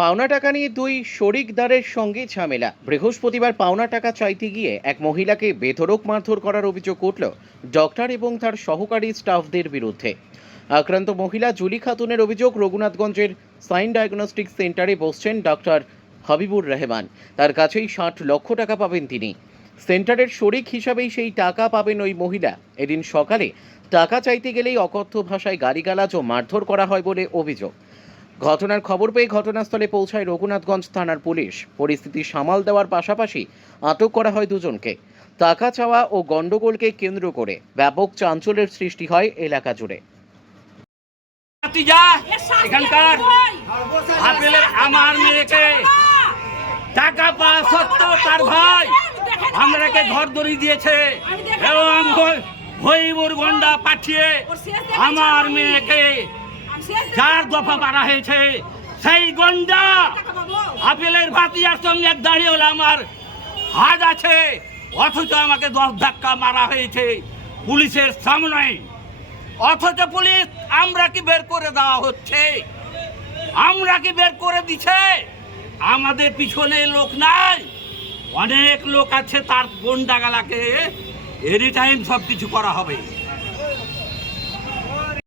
পাওনা টাকা নিয়ে দুই শরিকদারের সঙ্গে ঝামেলা। বৃহস্পতিবার পাওনা টাকা চাইতে গিয়ে এক মহিলাকে বেধড়ক মারধর করার অভিযোগ উঠল ডক্টর এবং তার সহকারী স্টাফদের বিরুদ্ধে। আক্রান্ত মহিলা জুলি খাতুনের অভিযোগ, রঘুনাথগঞ্জের সাইন ডায়াগনস্টিক সেন্টারে বসছেন ডক্টর হাবিবুর রহমান। তার কাছেই 60 লক্ষ টাকা পাবেন তিনি। সেন্টারের শরিক হিসাবেই সেই টাকা পাবেন ওই মহিলা। এদিন সকালে টাকা চাইতে গেলেই অকথ্য ভাষায় গালিগালাজ ও মারধর করা হয় বলে অভিযোগ। ঘটনার খবর পেয়ে ঘটনাস্থলে পৌঁছায় রঘুনাথগঞ্জ থানার পুলিশ। পরিস্থিতি সামাল দেওয়ার পাশাপাশি আটক করা হয় দুজনকে। টাকা চাওয়া ও গন্ডগোলকে কেন্দ্র করে ব্যাপক চাঞ্চল্যের সৃষ্টি হয় এলাকা জুড়ে। এখানকার আপেলের আমার মেয়েকে টাকা পাওয়া সত্ত্বেও তার ভাই আমাকে ঘর ধরি দিয়েছে এবং হইবুর গন্ডা পাঠিয়ে আমার মেয়েকে 4 দফা মারা হয়েছে। সেই গন্ডা আপেলের ভাতিয়ার সঙ্গে দাঁড়িয়ে হলে আমার হাত আছে, অথচ আমাকে 10 ধাক্কা মারা হয়েছে পুলিশের সামনে। অথচ পুলিশ আমরা কি বের করে দেওয়া হচ্ছে, আমরা কি বের করে দিচ্ছে। আমাদের পিছনে লোক নাই, অনেক লোক আছে, তার গন্ডাগালাকে এনি টাইম সব কিছু করা হবে।